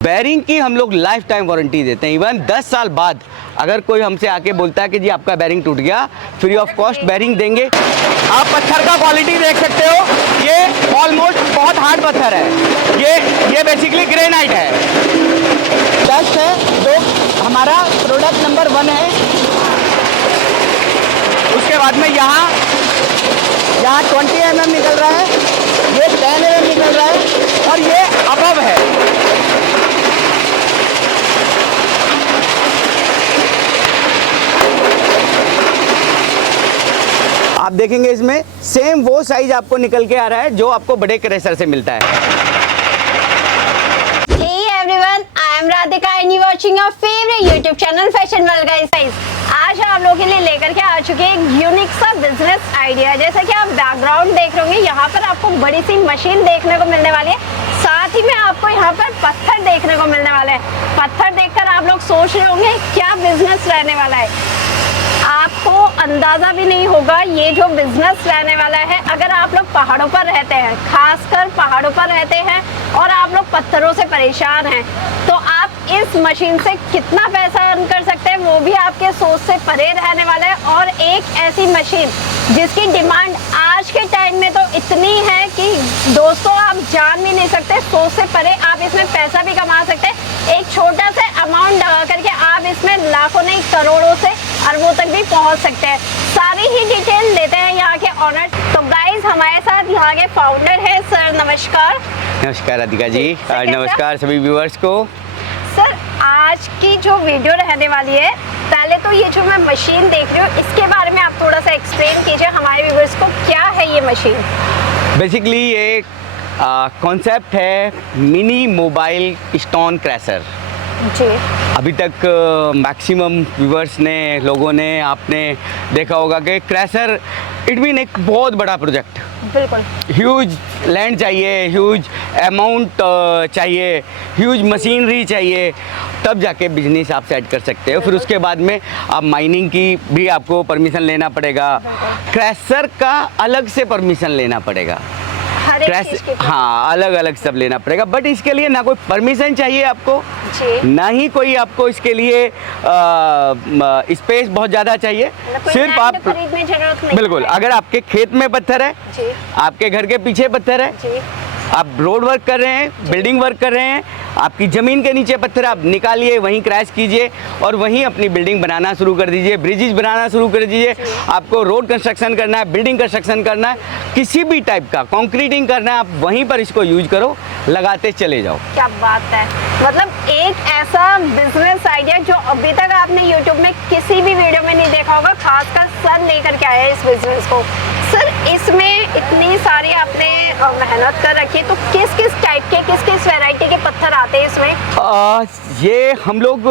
Bearing की हम लोग लाइफ टाइम वारंटी देते हैं। इवन 10 साल बाद अगर कोई हमसे आके बोलता है कि जी आपका बैरिंग टूट गया, फ्री ऑफ कॉस्ट बैरिंग देंगे। आप पत्थर का क्वालिटी देख सकते हो, ये ऑलमोस्ट बहुत हार्ड पत्थर है। ये बेसिकली ग्रेनाइट है, डस्ट है, जो हमारा प्रोडक्ट नंबर 1 है। उसके बाद में यहाँ 20 mm निकल रहा है, ये 10 mm निकल रहा है और ये अबव है। आप देखेंगे इसमें सेम वो साइज आपको निकल के आ रहा है जो आपको बड़े क्रेशर से मिलता है। Hey everyone, I am Radhika and you watching your favorite YouTube channel Fashion World guys। आज आप लोगों के लिए लेकर के आ चुके हैं एक यूनिक सा बिजनेस आइडिया। जैसा कि आप बैकग्राउंड देख रहे होंगे, यहाँ पर आपको बड़ी सी मशीन देखने को मिलने वाली है, साथ ही में आपको यहाँ पर पत्थर देखने को मिलने वाले हैं। पत्थर देखकर आप लोग सोच रहे होंगे क्या बिजनेस रहने वाला है। आपको अंदाजा भी नहीं होगा ये जो बिजनेस रहने वाला है। अगर आप लोग पहाड़ों पर रहते हैं, खासकर पहाड़ों पर रहते हैं और आप लोग पत्थरों से परेशान हैं, तो आप इस मशीन से कितना पैसा अर्न कर सकते हैं वो भी आपके सोच से परे रहने वाला है। और एक ऐसी मशीन जिसकी डिमांड आज के टाइम में तो इतनी है कि दोस्तों आप जान भी नहीं सकते, सोच से परे आप इसमें पैसा भी कमा सकते हैं। एक छोटा सा अमाउंट लगा करके आप इसमें लाखों नहीं करोड़ों से अरबों तक भी पहुंच सकते हैं। सारी ही डिटेल लेते हैं यहाँ के ऑनर। तो गाइस हमारे साथ यहाँ के फाउंडर है सर। नमस्कार। नमस्कार राधिका जी, और नमस्कार सभी व्यूअर्स को। सर आज की जो वीडियो रहने वाली है, पहले तो ये जो मैं मशीन देख रही हूँ इसके बारे में आप थोड़ा सा एक्सप्लेन कीजिए हमारे व्यूअर्स को, क्या है ये मशीन। बेसिकली ये कॉन्सेप्ट है मिनी मोबाइल स्टोन क्रैशर। जी। अभी तक मैक्सिमम व्यूअर्स ने, लोगों ने, आपने देखा होगा कि क्रैशर इट मीन एक बहुत बड़ा प्रोजेक्ट। बिल्कुल। ह्यूज लैंड चाहिए, ह्यूज अमाउंट चाहिए, ह्यूज मशीनरी चाहिए, तब जाके बिजनेस आप सेट कर सकते हो। फिर उसके बाद में आप माइनिंग की भी आपको परमिशन लेना पड़ेगा, क्रैशर का अलग से परमिशन लेना पड़ेगा, हाँ अलग अलग सब लेना पड़ेगा। बट इसके लिए ना कोई परमिशन चाहिए आपको, ना ही कोई आपको इसके लिए स्पेस बहुत ज़्यादा चाहिए। सिर्फ आप खरीदने जरूरत नहीं। बिल्कुल, अगर आपके खेत में पत्थर है, आपके घर के पीछे पत्थर है, आप रोड वर्क कर रहे हैं, बिल्डिंग वर्क कर रहे हैं, आपकी ज़मीन के नीचे पत्थर, आप निकालिए, वहीं क्रैश कीजिए और वहीं अपनी बिल्डिंग बनाना शुरू कर दीजिए, ब्रिजेज बनाना शुरू कर दीजिए। आपको रोड कंस्ट्रक्शन करना है, बिल्डिंग कंस्ट्रक्शन करना है, किसी भी टाइप का कंक्रीटिंग करना है, आप वहीं पर इसको यूज करो, लगाते चले जाओ। क्या बात है, मतलब एक ऐसा बिजनेस आइडिया जो अभी तक आपने यूट्यूब में किसी भी वीडियो में नहीं देखा होगा, खासकर सर लेकर के आए इस बिजनेस को। सर इसमें इतनी सारी आपने मेहनत कर रखी है, तो किस किस टाइप के, किस किस वैरायटी के पत्थर आते हैं इसमें? ये हम लोग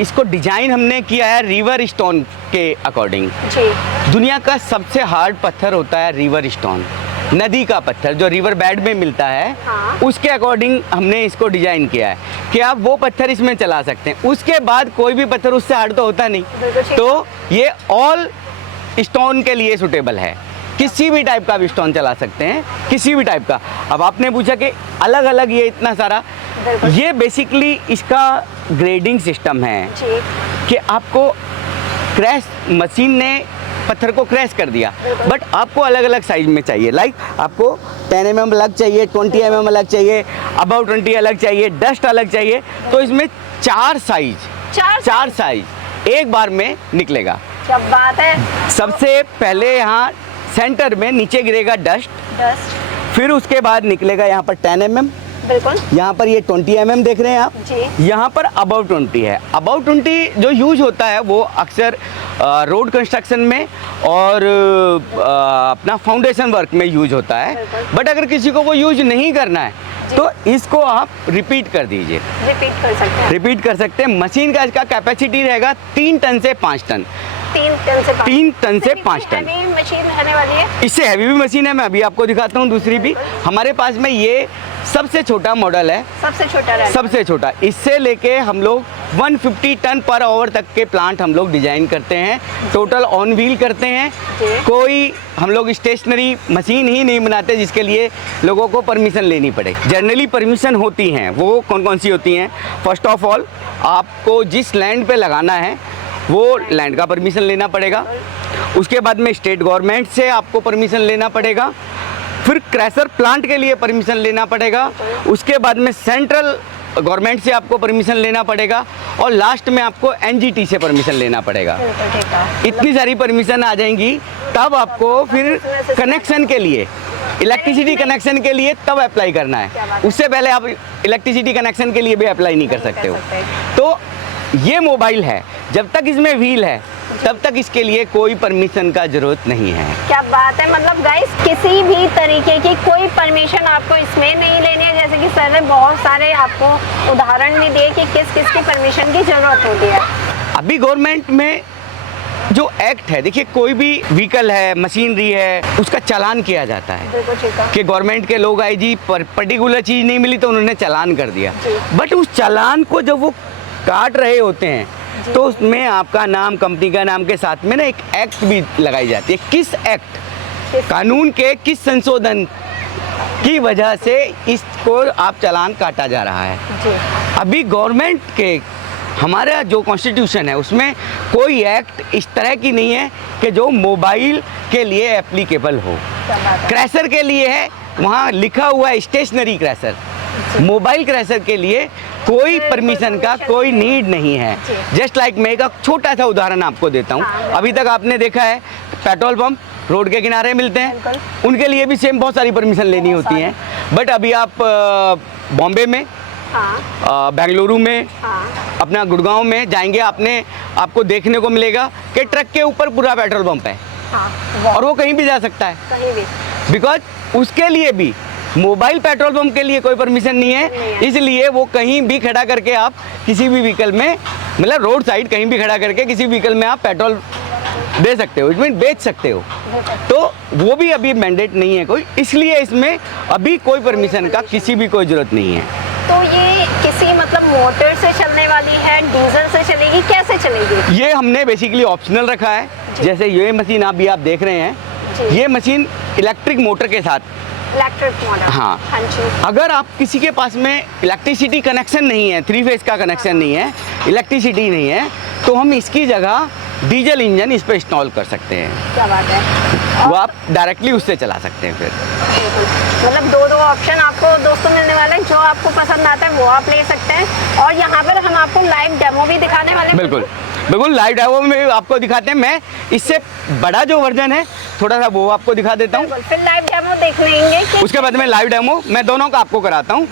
इसको डिजाइन हमने किया है रिवर स्टोन के अकॉर्डिंग। जी। दुनिया का सबसे हार्ड पत्थर होता है रिवर स्टोन, नदी का पत्थर जो रिवर बेड में मिलता है। हाँ। उसके अकॉर्डिंग हमने इसको डिजाइन किया है कि आप वो पत्थर इसमें चला सकते हैं। उसके बाद कोई भी पत्थर उससे हार्ड तो होता नहीं, तो ये ऑल स्टोन के लिए सुटेबल है। किसी भी टाइप का भी स्टोन चला सकते हैं, किसी भी टाइप का। अब आपने पूछा कि अलग अलग ये इतना सारा, ये बेसिकली इसका ग्रेडिंग सिस्टम है कि आपको क्रैश, मशीन ने पत्थर को क्रैश कर दिया, बट आपको अलग अलग साइज में चाहिए। लाइक आपको 10 mm अलग चाहिए, 20 mm अलग चाहिए, अबाउट 20 अलग चाहिए, डस्ट अलग चाहिए। तो इसमें चार साइज एक बार में निकलेगा। क्या बात है। सबसे पहले यहाँ सेंटर में नीचे गिरेगा डस्ट, फिर उसके बाद निकलेगा यहाँ पर 10 mm, बिल्कुल। यहाँ पर ये 20 mm देख रहे हैं आप जी। यहाँ पर अबाउट 20 है। अबाउट 20 जो यूज होता है वो अक्सर रोड कंस्ट्रक्शन में और अपना फाउंडेशन वर्क में यूज होता है। बट अगर किसी को वो यूज नहीं करना है तो इसको आप रिपीट कर दीजिए, रिपीट कर सकते हैं। मशीन का इसका कैपेसिटी रहेगा 3 टन से 5 टन। 3 टन से 5 टन मशीन रहने वाली है। इससे हैवी भी मशीन है, मैं अभी आपको दिखाता हूँ दूसरी भी। हमारे पास में ये सबसे छोटा मॉडल है, सबसे छोटा। इससे लेके हम लोग 150 टन पर आवर तक के प्लांट हम लोग डिजाइन करते हैं, टोटल ऑन व्हील करते हैं। कोई हम लोग स्टेशनरी मशीन ही नहीं बनाते जिसके लिए लोगों को परमिशन लेनी पड़े। जनरली परमिशन होती हैं, वो कौन कौन सी होती हैं? फर्स्ट ऑफ ऑल, आपको जिस लैंड पे लगाना है वो लैंड का परमिशन लेना पड़ेगा। उसके बाद में स्टेट गवर्नमेंट से आपको परमिशन लेना पड़ेगा। फिर क्रैशर प्लांट के लिए परमिशन लेना पड़ेगा। उसके बाद में सेंट्रल गवर्नमेंट से आपको परमिशन लेना पड़ेगा और लास्ट में आपको एनजीटी से परमिशन लेना पड़ेगा। इतनी सारी परमिशन आ जाएंगी, तब आपको फिर कनेक्शन के लिए, इलेक्ट्रिसिटी कनेक्शन के लिए तब अप्लाई करना है। उससे पहले आप इलेक्ट्रिसिटी कनेक्शन के लिए भी अप्लाई नहीं कर सकते हो। तो ये मोबाइल है, जब तक इसमें व्हील है तब तक इसके लिए कोई परमिशन का जरूरत नहीं है। क्या बात है, मतलब गाइस किसी भी तरीके की कोई परमिशन आपको इसमें नहीं लेनी है। जैसे कि सर ने बहुत सारे आपको उदाहरण भी दिए कि किस किस की परमिशन की जरूरत होती है। अभी गवर्नमेंट में जो एक्ट है, देखिए कोई भी व्हीकल है, मशीनरी है, उसका चालान किया जाता है कि गवर्नमेंट के लोग आए जी पर्टिकुलर चीज़ नहीं मिली तो उन्होंने चालान कर दिया। बट उस चालान को जब वो काट रहे होते हैं तो उसमें आपका नाम, कंपनी का नाम के साथ में ना एक एक्ट भी लगाई जाती है। किस एक्ट, कानून के किस संशोधन की वजह से इसको आप चालान काटा जा रहा है। अभी गवर्नमेंट के, हमारा जो कॉन्स्टिट्यूशन है उसमें कोई एक्ट इस तरह की नहीं है कि जो मोबाइल के लिए एप्लीकेबल हो। क्रैशर के लिए है, वहाँ लिखा हुआ है स्टेशनरी क्रैशर। मोबाइल क्रैशर के लिए कोई परमिशन का कोई नीड नहीं है। जस्ट लाइक मैं एक छोटा सा उदाहरण आपको देता हूँ। अभी तक आपने देखा है पेट्रोल पंप रोड के किनारे मिलते हैं, उनके लिए भी सेम बहुत सारी परमिशन लेनी होती है। बट अभी आप बॉम्बे में, बेंगलुरु में, अपना गुड़गांव में जाएंगे, आपको देखने को मिलेगा कि ट्रक के ऊपर पूरा पेट्रोल पंप है और वो कहीं भी जा सकता है। बिकॉज उसके लिए भी मोबाइल पेट्रोल पंप के लिए कोई परमिशन नहीं है, इसलिए वो कहीं भी खड़ा करके आप किसी भी व्हीकल में, मतलब रोड साइड कहीं भी खड़ा करके किसी व्हीकल में आप पेट्रोल दे सकते हो, इसमें बेच सकते हो। तो वो भी अभी मैंडेट नहीं है कोई, इसलिए इसमें अभी कोई परमिशन का किसी भी कोई ज़रूरत नहीं है। तो ये किसी मतलब मोटर से चलने वाली है, डीजल से चलेगी, कैसे चलेगी? ये हमने बेसिकली ऑप्शनल रखा है। जैसे ये मशीन अभी आप देख रहे हैं, ये मशीन इलेक्ट्रिक मोटर के साथ, इलेक्ट्रिक मोटर। हाँ जी। अगर आप किसी के पास में इलेक्ट्रिसिटी कनेक्शन नहीं है, 3 फेज का कनेक्शन नहीं है, इलेक्ट्रिसिटी नहीं है, तो हम इसकी जगह डीजल इंजन इस पर इंस्टॉल कर सकते हैं। क्या बात है। वो आप डायरेक्टली उससे चला सकते हैं। फिर मतलब दो ऑप्शन आपको दोस्तों मिलने वाले हैं, जो आपको पसंद आता है वो आप ले सकते हैं। और यहाँ पर हम आपको लाइव डेमो भी दिखाने वाले हैं। बिल्कुल बिल्कुल, लाइव डेमो में आपको दिखाते हैं। मैं इससे बड़ा जो वर्जन है थोड़ा सा वो आपको दिखा देता हूँ, फिर लाइव डेमो देख लेंगे। उसके बाद में लाइव डेमो मैं दोनों का आपको कराता हूँ,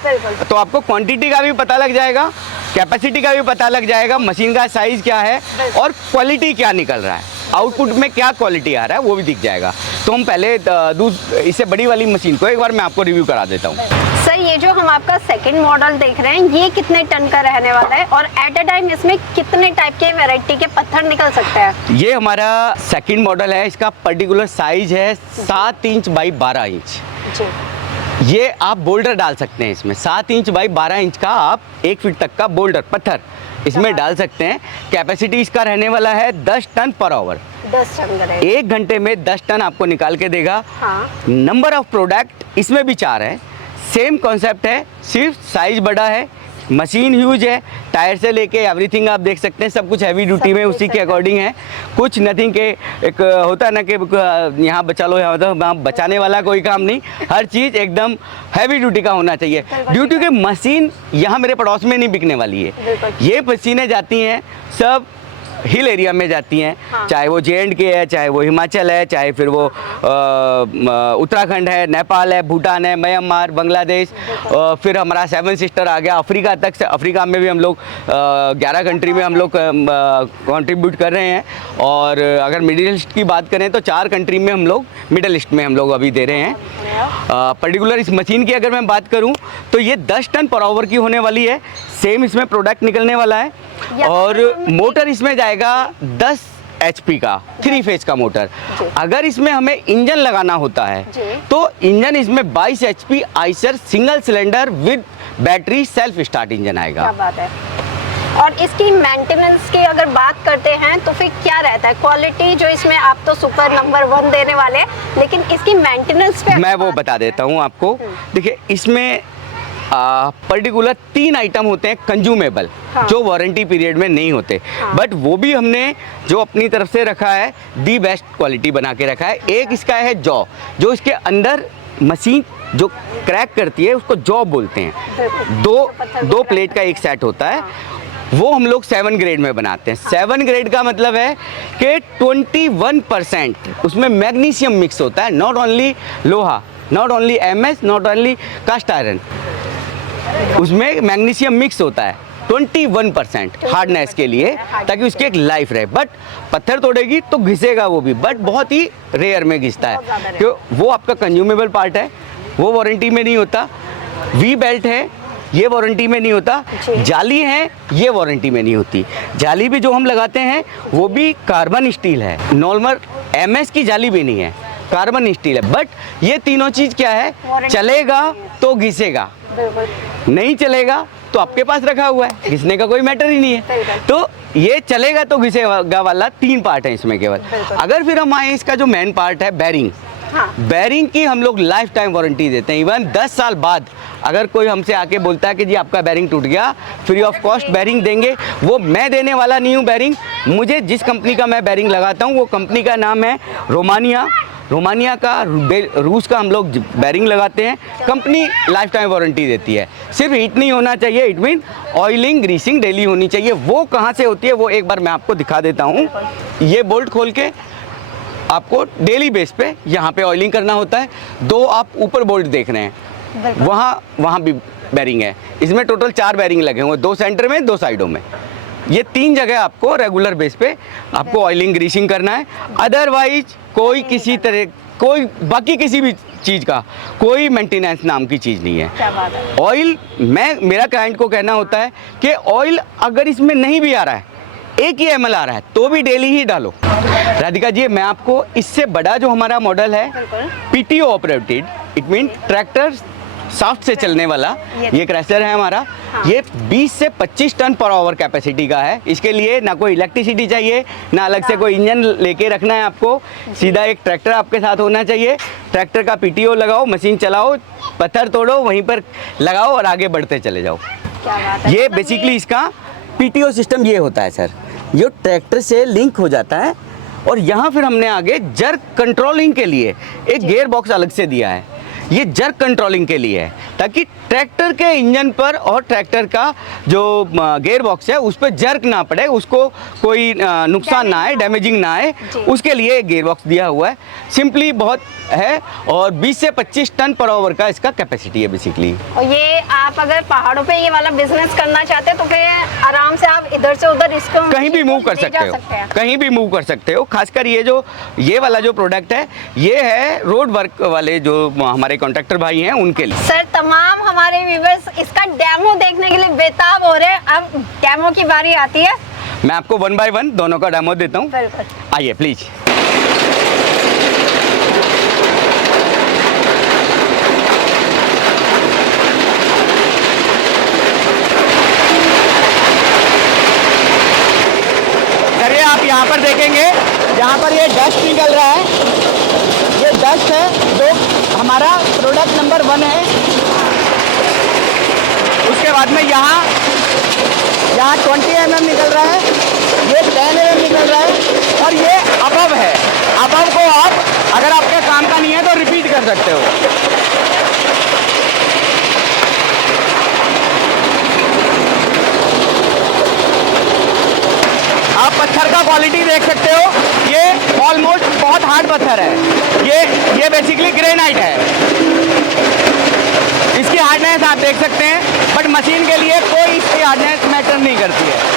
तो आपको क्वांटिटी का भी पता लग जाएगा, कैपेसिटी का भी पता लग जाएगा, मशीन का साइज क्या है और क्वालिटी क्या निकल रहा है, आउटपुट में क्या क्वालिटी आ रहा है वो भी दिख जाएगा। तो हम पहले इससे बड़ी वाली मशीन को एक बार मैं आपको रिव्यू करा देता हूँ। सर, ये जो हम आपका सेकंड मॉडल देख रहे हैं, ये कितने टन का रहने वाला है और एट अ टाइम इसमें कितने टाइप के वैरायटी के पत्थर निकल सकते हैं? ये हमारा सेकंड मॉडल है, इसका पर्टिकुलर साइज है 7 इंच बाई 12 इंच। ये आप बोल्डर डाल सकते हैं इसमें, 7 इंच बाई 12 इंच का आप 1 फीट तक का बोल्डर पत्थर इसमें डाल सकते हैं। कैपेसिटी इसका रहने वाला है 10 टन पर आवर। 10 टन, 1 घंटे में 10 टन आपको निकाल के देगा। नंबर ऑफ प्रोडक्ट इसमें भी 4 है। सेम कॉन्सेप्ट है, सिर्फ साइज बड़ा है, मशीन ह्यूज है, टायर से लेके एवरीथिंग आप देख सकते हैं, सब कुछ हैवी ड्यूटी में उसी के अकॉर्डिंग है। कुछ नथिंग के एक होता है ना कि यहाँ बचा लो, यहाँ तो बचाने वाला कोई काम नहीं, हर चीज़ एकदम हैवी ड्यूटी का होना चाहिए। ड्यूटी की मशीन यहाँ मेरे पड़ोस में नहीं बिकने वाली है। ये मशीनें जाती हैं सब हिल एरिया में जाती हैं, चाहे वो JNK है, चाहे वो हिमाचल है, चाहे फिर वो उत्तराखंड है, नेपाल है, भूटान है, म्यांमार, बांग्लादेश, फिर हमारा 7 सिस्टर आ गया अफ्रीका तक। अफ्रीका में भी हम लोग 11 कंट्री में हम लोग कंट्रीब्यूट कर रहे हैं। और अगर मिडिल ईस्ट की बात करें तो 4 कंट्री में हम लोग, मिडिल ईस्ट में हम लोग अभी दे रहे हैं। पर्टिकुलर इस मशीन की अगर मैं बात करूं तो ये 10 टन पर आवर की होने वाली है। सेम इसमें प्रोडक्ट निकलने वाला है और मोटर इसमें जाएगा 10 HP का 3 फेज का मोटर। अगर इसमें हमें इंजन लगाना होता है तो इंजन इसमें 22 HP Eicher single cylinder with battery self start engine आएगा। क्या बात है। और इसकी मेंटेनेंस की अगर बात करते हैं तो फिर क्या रहता है? क्वालिटी जो इसमें आप तो सुपर नंबर 1 देने वाले हैं, लेकिन इसकी मेंटेनेंस पे मैं वो बता देता हूँ आपको। देखिए इसमें पर्टिकुलर 3 आइटम होते हैं कंज्यूमेबल, हाँ। जो वारंटी पीरियड में नहीं होते, हाँ। बट वो भी हमने जो अपनी तरफ से रखा है दी बेस्ट क्वालिटी बना के रखा है। एक इसका है जॉ, जो इसके अंदर मशीन जो क्रैक करती है उसको जॉ बोलते हैं। दो प्लेट का एक सेट होता है, वो हम लोग 7 ग्रेड में बनाते हैं। 7 ग्रेड का मतलब है कि 21% उसमें मैग्नीशियम मिक्स होता है, नॉट ओनली लोहा, not only MS, not only cast iron, उसमें मैग्नीशियम मिक्स होता है 21% हार्डनेस के लिए, ताकि उसकी एक लाइफ रहे। बट पत्थर तोड़ेगी तो घिसेगा वो भी, बट बहुत ही रेयर में घिसता है, क्यों? वो आपका कंज्यूमेबल पार्ट है, वो वारंटी में नहीं होता। वी बेल्ट है, ये वारंटी में नहीं होता। जाली है, ये वारंटी में नहीं होती। जाली भी जो हम लगाते हैं वो भी कार्बन स्टील है, नॉर्मल एमएस की जाली भी नहीं है, कार्बन स्टील है। बट ये तीनों चीज़ क्या है, चलेगा तो घिसेगा, नहीं चलेगा तो आपके पास रखा हुआ है, घिसने का कोई मैटर ही नहीं है। तो ये चलेगा तो घिसेगा वाला 3 पार्ट है इसमें केवल। अगर फिर हम आए, इसका जो मेन पार्ट है बैरिंग, हाँ। बैरिंग की हम लोग लाइफ टाइम वारंटी देते हैं। इवन 10 साल बाद अगर कोई हमसे आके बोलता है कि जी आपका बैरिंग टूट गया, फ्री ऑफ कॉस्ट बैरिंग देंगे। वो मैं देने वाला नहीं हूँ बैरिंग, मुझे जिस कंपनी का मैं बैरिंग लगाता हूँ वो कंपनी का नाम है रोमानिया का, रूस का हम लोग बैरिंग लगाते हैं। कंपनी लाइफ टाइम वारंटी देती है। सिर्फ हीट नहीं होना चाहिए, it mean oiling greasing daily होनी चाहिए। वो कहाँ से होती है वो एक बार मैं आपको दिखा देता हूँ। ये बोल्ट खोल के आपको डेली बेस पे यहाँ पे ऑयलिंग करना होता है। 2 आप ऊपर बोल्ट देख रहे हैं, वहाँ भी बैरिंग है। इसमें टोटल 4 बैरिंग लगे हुए हैं, 2 सेंटर में, 2 साइडों में। ये 3 जगह आपको रेगुलर बेस पे आपको ऑयलिंग ग्रीसिंग करना है। अदरवाइज कोई किसी तरह कोई बाकी किसी भी चीज़ का कोई मेंटेनेंस नाम की चीज़ नहीं है। क्या बात है। ऑयल, मेरा क्लाइंट को कहना होता है कि ऑयल अगर इसमें नहीं भी आ रहा है, 1 ही ml आ रहा है, तो भी डेली ही डालो। राधिका जी, मैं आपको इससे बड़ा जो हमारा मॉडल है, PTO operated, it mean tractor shaft से चलने वाला ये क्रैशर है हमारा। हाँ। ये 20 से 25 टन पर आवर कैपेसिटी का है। इसके लिए ना कोई इलेक्ट्रिसिटी चाहिए, ना अलग से कोई इंजन लेके रखना है आपको। सीधा एक ट्रैक्टर आपके साथ होना चाहिए। ट्रैक्टर का पीटीओ लगाओ, मशीन चलाओ, पत्थर तोड़ो, वहीं पर लगाओ और आगे बढ़ते चले जाओ। क्या बात है। ये बेसिकली इसका पीटीओ सिस्टम ये होता है सर, ये ट्रैक्टर से लिंक हो जाता है। और यहाँ फिर हमने आगे जर्क कंट्रोलिंग के लिए एक गियर बॉक्स अलग से दिया है। ये जर्क कंट्रोलिंग के लिए है, ताकि ट्रैक्टर के इंजन पर और ट्रैक्टर का जो गियर बॉक्स है उस पर जर्क ना पड़े, उसको कोई नुकसान ना आए, डैमेजिंग ना आए, उसके लिए एक गियर बॉक्स दिया हुआ है। सिंपली बहुत है, और 20 से 25 टन पर आवर का इसका कैपेसिटी है बेसिकली। और ये आप अगर पहाड़ों पे ये वाला बिजनेस करना चाहते हैं तो फिर आराम से आप इधर से उधर इसको कहीं भी मूव कर ले सकते जा हो, हैं। कहीं भी मूव कर सकते हो। खासकर ये वाला जो प्रोडक्ट है, ये है रोड वर्क वाले जो हमारे कॉन्ट्रैक्टर भाई हैं उनके लिए। सर, तमाम हमारे व्यूअर्स इसका डेमो देखने के लिए बेताब हो रहे हैं। अब डेमो की बारी आती है। मैं आपको 1 बाय 1 दोनों का डेमो देता हूँ। बिल्कुल। आइए प्लीज। चलिए, आप यहाँ पर देखेंगे, यहाँ पर ये डस्ट निकल रहा है, ये डस्ट है जो हमारा प्रोडक्ट नंबर 1 है। उसके बाद में यहाँ 20 mm निकल रहा है, ये 10 mm निकल रहा है, और ये अबव है। अबव को आप अगर आपके काम का नहीं है तो रिपीट कर सकते हो। आप पत्थर का क्वालिटी देख सकते हो, ये ऑलमोस्ट बहुत हार्ड पत्थर है। ये बेसिकली ग्रेनाइट है। इसकी हार्डनेस आप देख सकते हैं, बट मशीन के लिए कोई इसकी हार्डनेस मैटर नहीं करती है।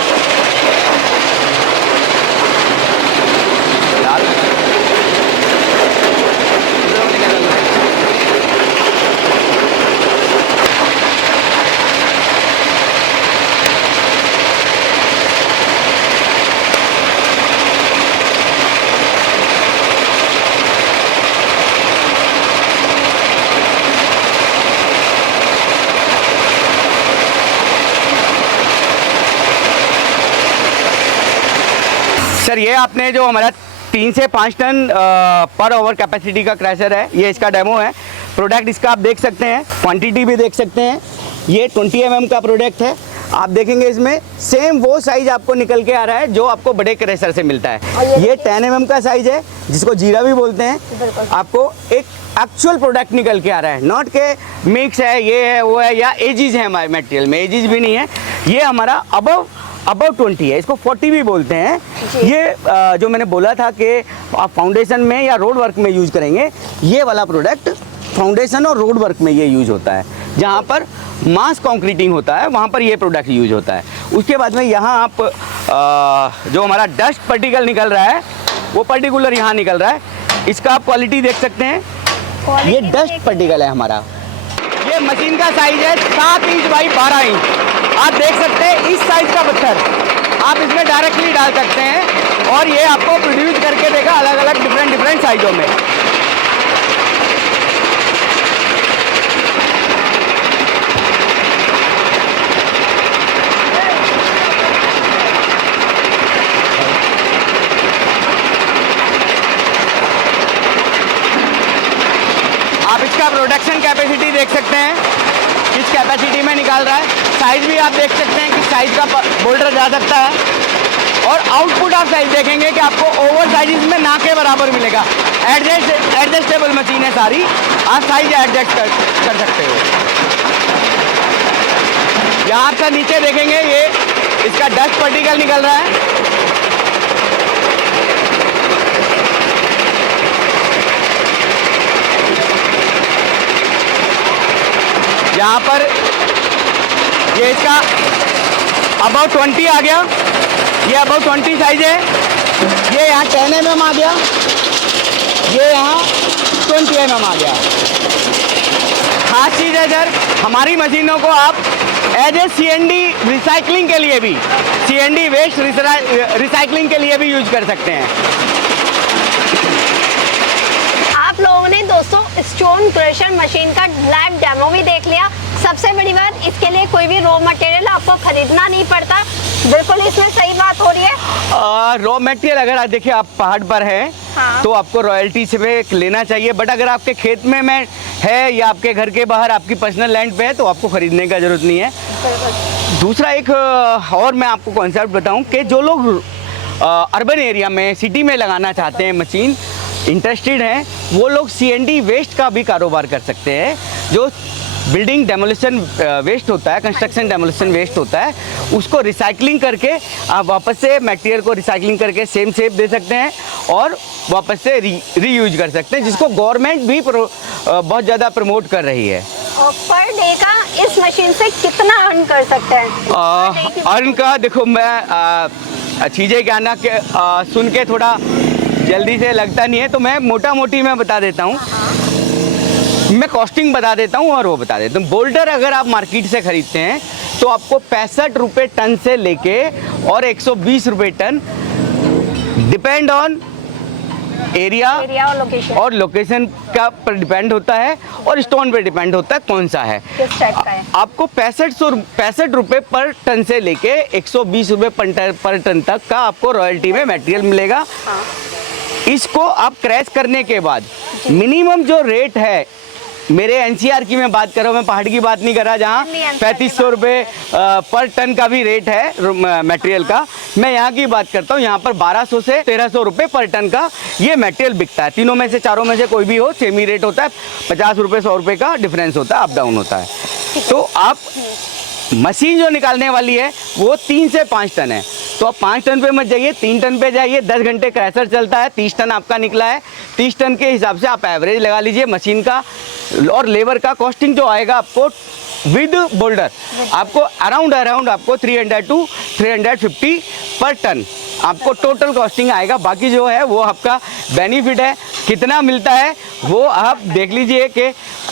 सर ये आपने जो हमारा 3 से 5 टन पर आवर कैपेसिटी का क्रैशर है, ये इसका डेमो है। प्रोडक्ट इसका आप देख सकते हैं, क्वांटिटी भी देख सकते हैं। ये 20 mm का प्रोडक्ट है। आप देखेंगे इसमें सेम वो साइज आपको निकल के आ रहा है जो आपको बड़े क्रैशर से मिलता है। ये 10 mm का साइज है जिसको जीरा भी बोलते हैं। आपको एक एक्चुअल प्रोडक्ट निकल के आ रहा है, नॉट के मिक्स है, ये है वो है, या एजिज है हमारे मटेरियल में, एजिज भी नहीं है। ये हमारा अबव 20 है, इसको 40 भी बोलते हैं। ये जो मैंने बोला था कि आप फाउंडेशन में या रोड वर्क में यूज़ करेंगे, ये वाला प्रोडक्ट फाउंडेशन और रोड वर्क में ये यूज़ होता है। जहाँ पर मास कंक्रीटिंग होता है वहाँ पर ये प्रोडक्ट यूज होता है। उसके बाद में यहाँ आप जो हमारा डस्ट पार्टिकल निकल रहा है वो पर्टिकुलर यहाँ निकल रहा है, इसका आप क्वालिटी देख सकते हैं। ये डस्ट पार्टिकल है हमारा। ये मशीन का साइज है 7 इंच बाई 12 इंच। आप देख सकते हैं इस साइज का पत्थर आप इसमें डायरेक्टली डाल सकते हैं और ये आपको प्रोड्यूस करके देगा अलग अलग डिफरेंट साइजों में। आप इसका प्रोडक्शन कैपेसिटी देख सकते हैं, किस कैपेसिटी में निकाल रहा है। साइज भी आप देख सकते हैं कि साइज का बोल्डर जा सकता है। और आउटपुट आप साइज देखेंगे कि आपको ओवर साइज में ना के बराबर मिलेगा। एडजस्टेबल मशीन है सारी, आप साइज एडजस्ट कर सकते हो। यहाँ आप सर नीचे देखेंगे ये इसका डस्ट पार्टिकल निकल रहा है। यहाँ पर ये इसका अबाउट 20 आ गया, ये अबाउट 20 साइज है। ये यहाँ 10 mm आ गया, ये यहाँ 20 mm आ गया। खास चीज़ है सर, हमारी मशीनों को आप एज ए CND रिसाइकलिंग के लिए भी, CND वेस्ट रिसाइकलिंग के लिए भी यूज कर सकते हैं। आप लोगों ने दोस्तों स्टोन क्रशर मशीन का लाइव डेमो भी देख लिया। सबसे बड़ी बात, इसके लिए कोई भी रॉ मटेरियल आपको खरीदना नहीं पड़ता। बिल्कुल इसमें सही बात हो रही है। रॉ मटेरियल अगर आप देखिए आप पहाड़ पर है तो आपको रॉयल्टी से लेना चाहिए, बट अगर आपके खेत में है या आपके घर के बाहर आपकी पर्सनल लैंड पे है तो आपको खरीदने का जरूरत नहीं है। दूसरा एक और मैं आपको कॉन्सेप्ट बताऊं कि जो लोग अर्बन एरिया में, सिटी में लगाना चाहते हैं मशीन, इंटरेस्टेड हैं, वो लोग CND वेस्ट का भी कारोबार कर सकते हैं। जो बिल्डिंग डेमोलिशन वेस्ट होता है, कंस्ट्रक्शन डेमोलिशन वेस्ट होता है, उसको रिसाइकलिंग करके आप वापस से मटेरियल को रिसाइकलिंग करके सेम शेप दे सकते हैं और वापस से रीयूज कर सकते हैं, जिसको गवर्नमेंट भी बहुत ज़्यादा प्रमोट कर रही है। और पर डे का इस मशीन से कितना अर्न कर सकते हैं? अर्न का देखो, मैं चीज़ें क्या ना कि सुन के थोड़ा जल्दी से लगता नहीं है, तो मैं मोटा मोटी मैं बता देता हूँ। मैं कॉस्टिंग बता देता हूँ और वो बता देता हूँ। बोल्डर अगर आप मार्केट से खरीदते हैं तो आपको 65 रुपये टन से लेके और 120 रुपये टन, डिपेंड ऑन एरिया और लोकेशन का पर डिपेंड होता है और स्टोन पे डिपेंड होता है कौन सा है, किस टाइप का है। आपको 65 रुपये पर टन से लेके 120 रुपये पर टन तक का आपको रॉयल्टी में मटेरियल मिलेगा। इसको आप क्रैश करने के बाद मिनिमम जो रेट है, मेरे NCR की मैं बात कर रहा हूँ, मैं पहाड़ की बात नहीं कर रहा, जहाँ 3500 रुपये पर टन का भी रेट है मटेरियल का। मैं यहाँ की बात करता हूँ, यहाँ पर 1200 से 1300 रुपये पर टन का ये मटेरियल बिकता है। तीनों में से, चारों में से कोई भी हो, सेम ही रेट होता है। 50 रुपये 100 रुपये का डिफरेंस होता है, अप डाउन होता है। तो आप मशीन जो निकालने वाली है वो 3 से 5 टन है, तो आप 5 टन पे मत जाइए, 3 टन पे जाइए। 10 घंटे क्रैशर चलता है, 30 टन आपका निकला है। 30 टन के हिसाब से आप एवरेज लगा लीजिए मशीन का और लेबर का कॉस्टिंग जो आएगा आपको विद बोल्डर, आपको अराउंड आपको 300 to 350 पर टन आपको टोटल कॉस्टिंग आएगा। बाकी जो है वो आपका बेनिफिट है, कितना मिलता है वो आप देख लीजिए कि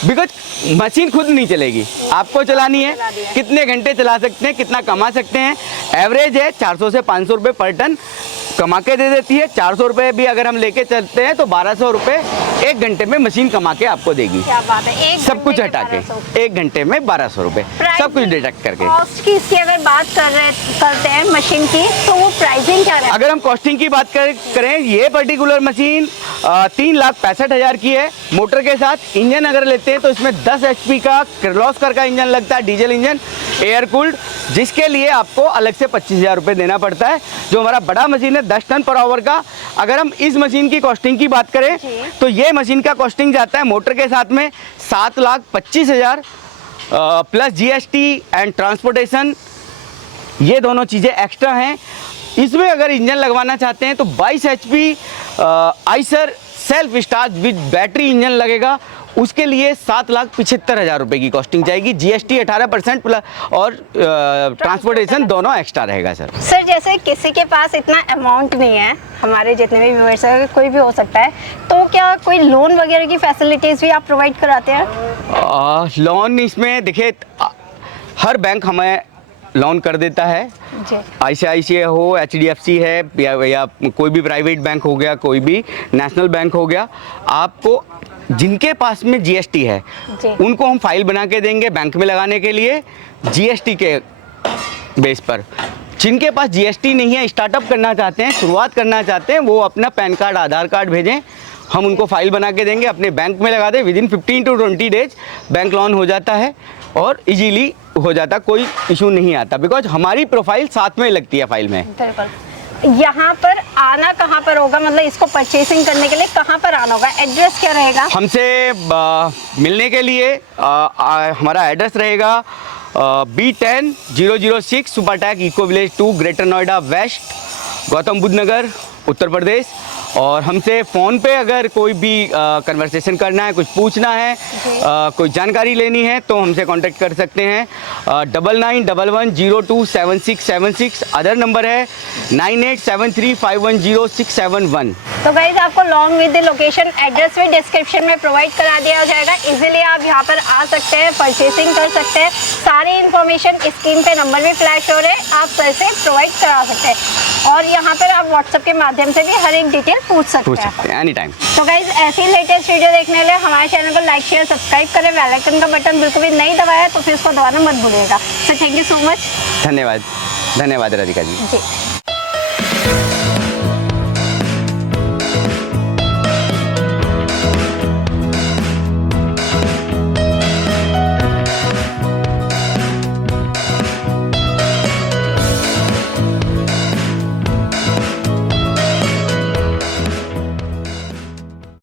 बिकॉज मशीन खुद नहीं चलेगी, आपको चलानी है। कितने घंटे चला सकते हैं, कितना कमा सकते हैं, एवरेज है 400 से 500 रुपये पर टन कमा के दे देती है। 400 रुपये भी अगर हम लेके चलते हैं तो 1200 रुपये 1 घंटे में मशीन कमा के आपको देगी। क्या बात है, एक सब कुछ घंटे हटा में के 1200। 1 घंटे में 1200 रुपए, सब कुछ डिडक्ट करके। कॉस्ट की इसकी अगर बात करते हैं मशीन की, तो वो प्राइसिंग क्या है? अगर हम कॉस्टिंग की बात करें, ये पर्टिकुलर मशीन 3,65,000 की है मोटर के साथ। इंजन अगर लेते हैं तो इसमें 10 HP का किर्लोस्कर का इंजन लगता है, डीजल इंजन, एयर कूल्ड, जिसके लिए आपको अलग से 25,000 रुपये देना पड़ता है। जो हमारा बड़ा मशीन है 10 टन पर आवर का, अगर हम इस मशीन की कॉस्टिंग की बात करें तो ये मशीन का कॉस्टिंग जाता है मोटर के साथ में 7,25,000 प्लस GST एंड ट्रांसपोर्टेशन, ये दोनों चीज़ें एक्स्ट्रा हैं। इसमें अगर इंजन लगवाना चाहते हैं तो 22 HP Eicher self start with battery engine लगेगा, उसके लिए 7,75,000 रुपये की कॉस्टिंग जाएगी। GST 18% प्लस और ट्रांसपोर्टेशन दोनों एक्स्ट्रा रहेगा सर। सर जैसे किसी के पास इतना अमाउंट नहीं है, हमारे जितने भी व्यूअर्स हैं, कोई भी हो सकता है, तो क्या कोई लोन वगैरह की फैसिलिटीज़ भी आप प्रोवाइड कराते हैं? लोन इसमें देखिए, हर बैंक हमें लोन कर देता है। जी। ICICI हो, HDFC है, या कोई भी प्राइवेट बैंक हो गया, कोई भी नेशनल बैंक हो गया, आपको जिनके पास में GST है जी। उनको हम फाइल बना के देंगे बैंक में लगाने के लिए GST के बेस पर। जिनके पास GST नहीं है, स्टार्टअप करना चाहते हैं, शुरुआत करना चाहते हैं, वो अपना पैन कार्ड, आधार कार्ड भेजें, हम उनको फाइल बना के देंगे, अपने बैंक में लगा दें। Within 15 to 20 days bank loan हो जाता है और इजीली हो जाता, कोई इशू नहीं आता, बिकॉज हमारी प्रोफाइल साथ में लगती है फाइल में। बिल्कुल। यहाँ पर आना कहाँ पर होगा, मतलब इसको परचेसिंग करने के लिए कहाँ पर आना होगा, एड्रेस क्या रहेगा? हमसे मिलने के लिए हमारा एड्रेस रहेगा B10 006 Supertech Eco Village 2 Greater Noida West, Gautam Buddh Nagar, Uttar Pradesh. और हमसे फ़ोन पे अगर कोई भी कन्वर्सेशन करना है, कुछ पूछना है, कोई जानकारी लेनी है, तो हमसे कांटेक्ट कर सकते हैं। 9911027676, अदर नंबर है 9873510671। तो गाइज आपको लॉन्ग विद लोकेशन एड्रेस भी डिस्क्रिप्शन में प्रोवाइड करा दिया जाएगा। इजीली आप यहाँ पर आ सकते हैं, परचेसिंग कर सकते हैं। सारी इन्फॉर्मेशन स्क्रीन पे नंबर भी फ्लैश हो रहे हैं, आप सर से प्रोवाइड करा सकते हैं। और यहाँ पर आप व्हाट्सएप के माध्यम से भी हर एक डिटेल पूछ सकते हैं एनी टाइम। तो गाइज ऐसी लेटेस्ट वीडियो देखने के लिए हमारे चैनल को लाइक, शेयर, सब्सक्राइब करें। बेल आइकन का बटन बिल्कुल भी नहीं दबाया तो फिर इसको दबाना मत भूलिएगा। So thank you so much. धन्यवाद राधिका जी। जी।